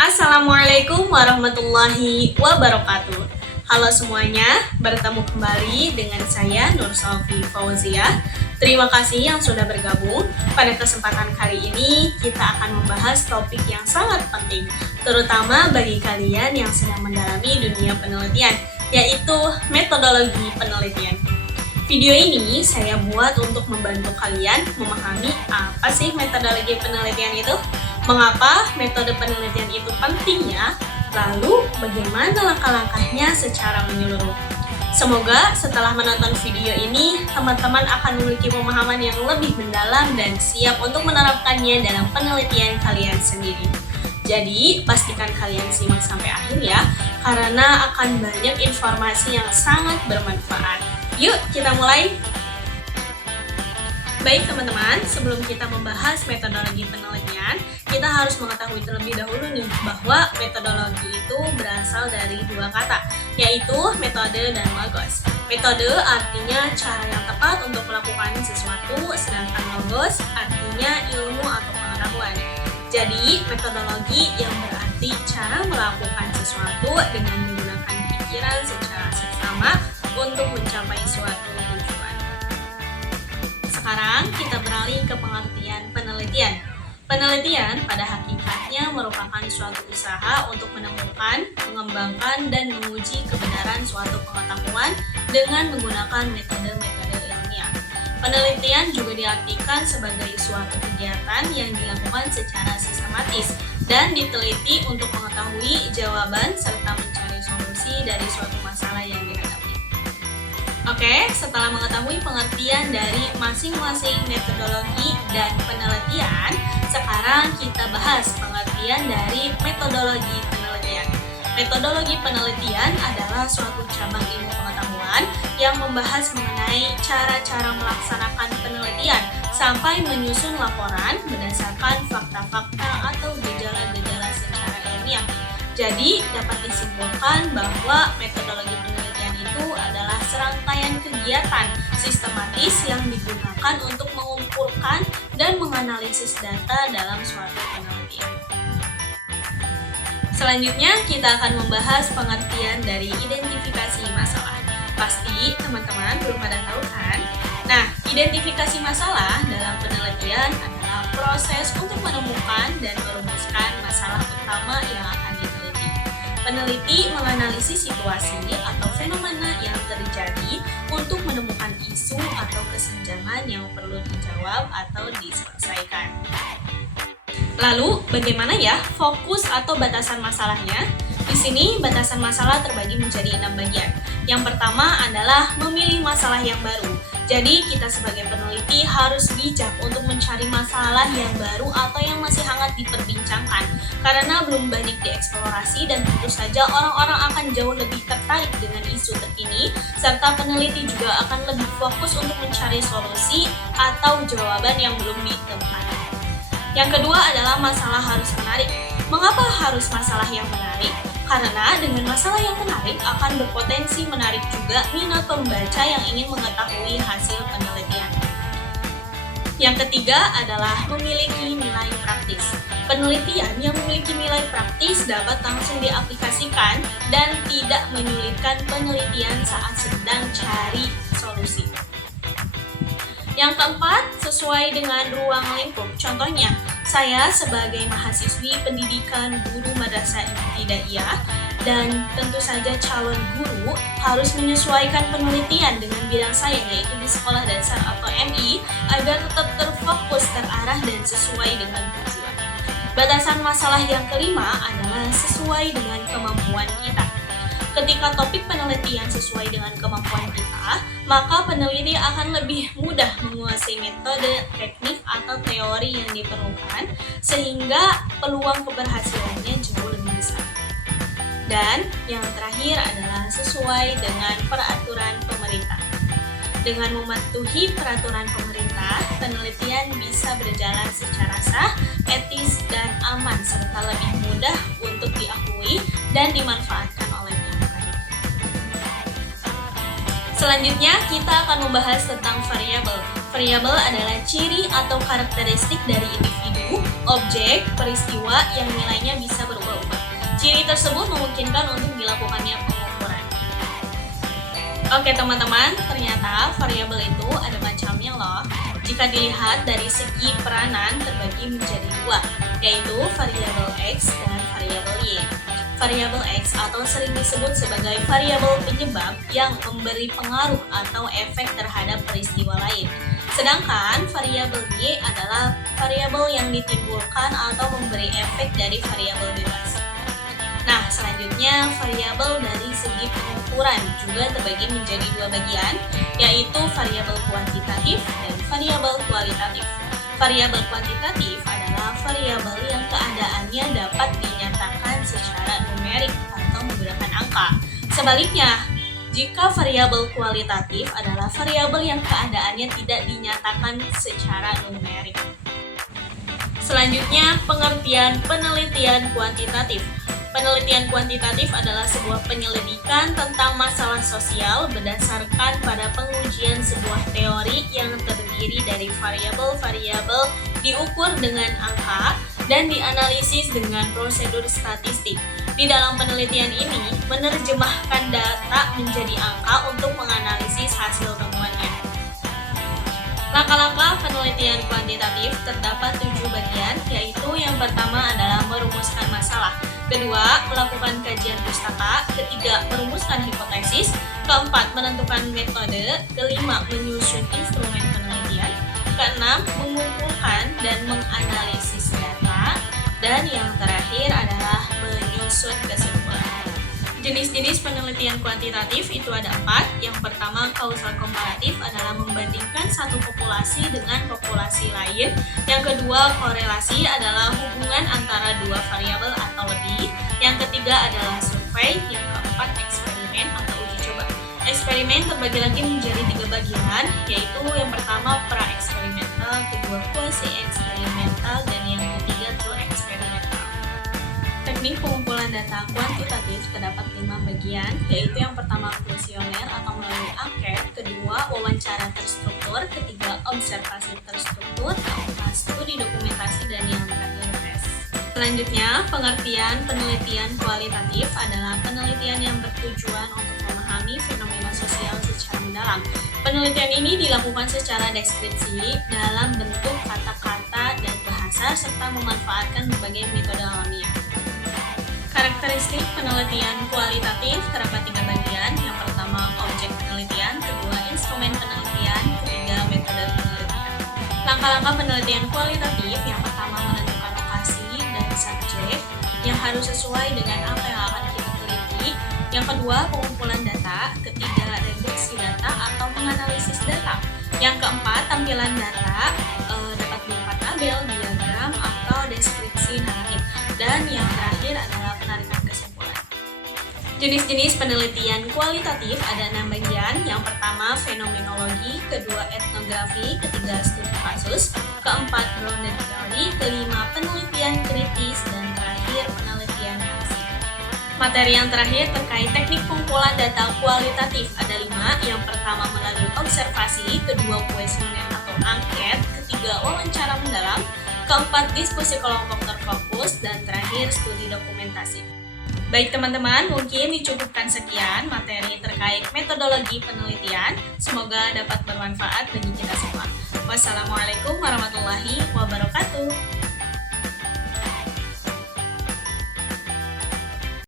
Assalamualaikum warahmatullahi wabarakatuh. Halo semuanya, bertemu kembali dengan saya Nur Sofi Fauzia. Terima kasih yang sudah bergabung. Pada kesempatan kali ini kita akan membahas topik yang sangat penting, terutama bagi kalian yang sedang mendalami dunia penelitian, yaitu metodologi penelitian. Video ini saya buat untuk membantu kalian memahami apa sih metodologi penelitian itu, mengapa metode penelitian itu pentingnya, lalu bagaimana langkah-langkahnya secara menyeluruh. Semoga setelah menonton video ini, teman-teman akan memiliki pemahaman yang lebih mendalam dan siap untuk menerapkannya dalam penelitian kalian sendiri. Jadi, pastikan kalian simak sampai akhir ya, karena akan banyak informasi yang sangat bermanfaat. Yuk, kita mulai! Baik teman-teman, sebelum kita membahas metodologi penelitian, kita harus mengetahui terlebih dahulu nih bahwa metodologi itu berasal dari dua kata, yaitu metode dan logos. Metode artinya cara yang tepat untuk melakukan sesuatu, sedangkan logos artinya ilmu atau pengetahuan. Jadi, metodologi yang berarti cara melakukan sesuatu dengan menggunakan pikiran secara seksama untuk mencapai suatu tujuan. Sekarang kita beralih ke pengertian penelitian. Penelitian pada hakikatnya merupakan suatu usaha untuk menemukan, mengembangkan, dan menguji kebenaran suatu pengetahuan dengan menggunakan metode-metode ilmiah. Penelitian juga diartikan sebagai suatu kegiatan yang dilakukan secara sistematis dan diteliti untuk mengetahui jawaban serta mencari solusi dari suatu masalah yang dihadapi. Oke, setelah mengetahui pengertian dari masing-masing metodologi dan penelitian, sekarang kita bahas pengertian dari metodologi penelitian. Metodologi penelitian adalah suatu cabang ilmu pengetahuan yang membahas mengenai cara-cara melaksanakan penelitian sampai menyusun laporan berdasarkan fakta-fakta atau gejala-gejala secara ilmiah. Jadi, dapat disimpulkan bahwa metodologi penelitian itu adalah serangkaian kegiatan sistematis yang digunakan untuk mengumpulkan dan menganalisis data dalam suatu penelitian. Selanjutnya, kita akan membahas pengertian dari identifikasi masalah. Pasti teman-teman belum pada tahu kan? Nah, identifikasi masalah dalam penelitian adalah proses untuk menemukan dan merumuskan masalah utama yang akan diteliti. Peneliti menganalisis situasi atau fenomena yang terjadi untuk menemukan isu atau kesenjangan yang perlu dijawab atau diselesaikan. Lalu, bagaimana ya fokus atau batasan masalahnya? Di sini, batasan masalah terbagi menjadi 6 bagian. Yang pertama adalah memilih masalah yang baru. Jadi, kita sebagai peneliti harus bijak untuk mencari masalah yang baru atau yang masih hangat diperbincangkan, karena belum banyak dieksplorasi dan tentu saja orang-orang akan jauh lebih tertarik dengan isu terkini, serta peneliti juga akan lebih fokus untuk mencari solusi atau jawaban yang belum ditemukan. Yang kedua adalah masalah harus menarik. Mengapa harus masalah yang menarik? Karena dengan masalah yang menarik akan berpotensi menarik juga minat pembaca yang ingin mengetahui hasil penelitian. Yang ketiga adalah memiliki nilai praktis. Penelitian yang memiliki nilai praktis dapat langsung diaplikasikan dan tidak menyulitkan penelitian saat sedang cari solusi. Yang keempat, sesuai dengan ruang lingkup. Contohnya, saya sebagai mahasiswi pendidikan guru madrasah ibtidaiyah dan tentu saja calon guru harus menyesuaikan penelitian dengan bidang saya, yaitu di sekolah dasar atau MI, agar tetap terfokus, terarah, dan sesuai dengan tujuan. Batasan masalah yang kelima adalah sesuai dengan kemampuan kita. Ketika topik penelitian sesuai dengan kemampuan kita, maka peneliti akan lebih mudah menguasai metode, teknik, atau teori yang diperlukan, sehingga peluang keberhasilannya jauh lebih besar. Dan yang terakhir adalah sesuai dengan peraturan pemerintah. Dengan mematuhi peraturan pemerintah, penelitian bisa berjalan secara sah, etis, dan aman, serta lebih mudah untuk diakui dan dimanfaatkan oleh pihak lain. Selanjutnya, kita akan membahas tentang variabel. Variabel adalah ciri atau karakteristik dari individu, objek, peristiwa yang nilainya bisa berubah-ubah. Ciri tersebut memungkinkan untuk dilakukannya pengukuran. Oke teman-teman, ternyata variabel itu ada macamnya loh. Jika dilihat dari segi peranan terbagi menjadi dua, yaitu variabel X dan variabel Y. Variabel X atau sering disebut sebagai variabel penyebab yang memberi pengaruh atau efek terhadap peristiwa lain. Sedangkan variabel Y adalah variabel yang ditimbulkan atau memberi efek dari variabel bebas. Nah, selanjutnya variabel dari segi pengukuran juga terbagi menjadi dua bagian, yaitu variabel kuantitatif dan variabel kualitatif. Variabel kuantitatif adalah variabel yang keadaannya dapat dinyatakan secara numerik atau menggunakan angka. Sebaliknya, jika variabel kualitatif adalah variabel yang keadaannya tidak dinyatakan secara numerik. Selanjutnya, pengertian penelitian kuantitatif. Penelitian kuantitatif adalah sebuah penyelidikan tentang masalah sosial berdasarkan pada pengujian sebuah teori yang terdiri dari variabel-variabel diukur dengan angka dan dianalisis dengan prosedur statistik. Di dalam penelitian ini, menerjemahkan data menjadi angka untuk menganalisis hasil temuannya. Langkah-langkah penelitian kuantitatif terdapat 7 bagian, yaitu yang pertama adalah merumuskan masalah, kedua, melakukan kajian pustaka, ketiga, merumuskan hipotesis, keempat, menentukan metode, kelima, menyusun instrumen penelitian, keenam, mengumpulkan dan menganalisis data, dan yang terakhir adalah menyusun kesimpulan. Jenis-jenis penelitian kuantitatif itu ada 4. Yang pertama, kausal komparatif adalah membandingkan satu populasi dengan populasi lain. Yang kedua, korelasi adalah hubungan antara dua variabel atau lebih. Yang ketiga adalah survei. Yang keempat, eksperimen atau uji coba. Eksperimen terbagi lagi menjadi 3 bagian, yaitu yang pertama pra-eksperimental, kedua quasi-eksperimental, dan yang ketiga eksperimental. Teknik pengumpulan data kuantitatif terdapat 5 bagian, yaitu yang pertama kuesioner atau melalui angket, kedua wawancara terstruktur, ketiga observasi terstruktur, keempat studi dokumentasi, dan yang terakhir tes. Selanjutnya, pengertian penelitian kualitatif adalah penelitian yang bertujuan untuk memahami fenomena sosial secara mendalam. Penelitian ini dilakukan secara deskripsi dalam bentuk kata-kata dan bahasa serta memanfaatkan berbagai metode alamiah. Karakteristik penelitian kualitatif terdapat 3 bagian. Yang pertama, objek penelitian, kedua, instrumen penelitian, ketiga, metode penelitian. Langkah-langkah penelitian kualitatif, yang pertama, menentukan lokasi dan subjek yang harus sesuai dengan apa yang akan kita teliti. Yang kedua, pengumpulan data, ketiga, reduksi data atau menganalisis data. Yang keempat, tampilan data dapat berupa tabel, diagram, atau deskripsi naratif. Dan yang terakhir adalah penarikan kesimpulan. Jenis-jenis penelitian kualitatif ada 6 bagian. Yang pertama, fenomenologi, kedua, etnografi, ketiga, studi kasus, keempat, grounded theory, kelima, penelitian kritis, dan terakhir, penelitian aksi. Materi yang terakhir terkait teknik pengumpulan data kualitatif ada 5. Yang pertama, melalui observasi, kedua, kuesioner atau angket, ketiga, wawancara mendalam, keempat, diskusi kelompok terfokus, dan terakhir, studi dokumentasi. Baik teman-teman, mungkin dicukupkan sekian materi terkait metodologi penelitian. Semoga dapat bermanfaat bagi kita semua. Wassalamualaikum warahmatullahi wabarakatuh.